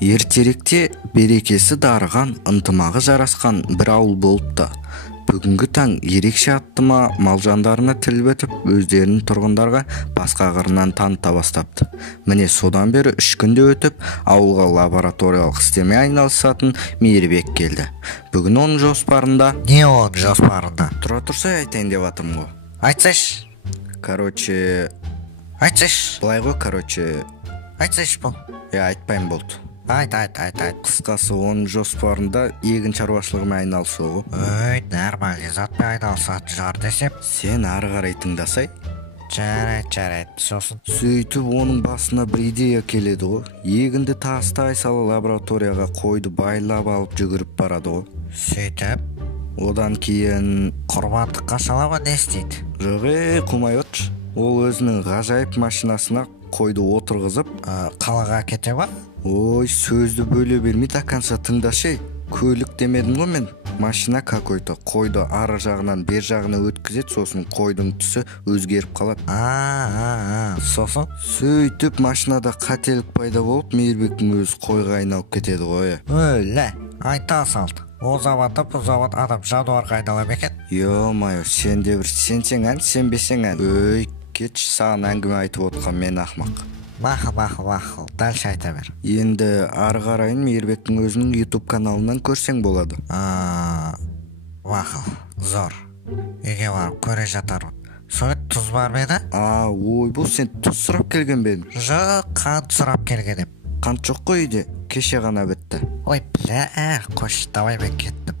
Ертеректе берекесі дарыған, ынтымағы жарасқан бір ауыл болыпты. Бүгінгі таң ерекше аттыма мал жандарына тіл бітіп, өздерінің тұрғындарға басқа қырынан таныта бастапты. Міне содан бері 3 күнде өтіп, ауылға лабораториялық істеме айналысатын Мейірбек келді. Бүгін оның жоспарында... Не оның жоспарында? Тұра тұрса айтайын деп атым ғой. Айтсайшы. Айтсайшы. Былай ғой, Айтсайшы бұл. Айтпайым болды. Айт. Қысқасы оның жоспарында егін шаруашылығымен айналысуы. Нормальный затпен айналысатын шығар десем. Сен ары қарай тыңдасай. Жарайды. Сосын. Сөйтіп оның басына бір идея келеді ғой. Егінді тастай сала лабораторияға қойды байлап алып жүгіріп барады ғой. Сөйтіп. Одан кейін Құрбандыққа салама не істейді? Жоқ, қумай отыр. Ол өзінің ғажайып машинасына қойды отырғызып, қалаға кете ма? Ой, сөзді бөле бермей тақанша тыңдашы. Көлік демедім ғой мен. Машина какой-то. Қойды ары жағынан бер жағына өткізеді, сосын қойдың түсі өзгеріп қалады. Сосын? Сөйтіп машинада қателік пайда болып, Мейірбектің өзі қойға айналып кетеді ғой. Өлі, айта салды. Ол заманда бұл заман адам жануарға айналып екен. Йо-майо, сен де бір сенсең ән, сенбесең ән. Кетші, саған әңгіме айтып отқан мен ақмақ. Мақыл, дәлше айта бер. Енді ары қарайын Мейірбектің өзінің YouTube каналынан көрсең болады. Мақыл, зор. Үйге барып көре жатармын. Соғыт тұз бар ма еді? Ой, бұл сен тұз сұрап келген бе едің? Жоқ, қант сұрап келгенім. Қант жоқ қой үйде, кеше ғана бітті. Ой, қош, давай мен кеттім.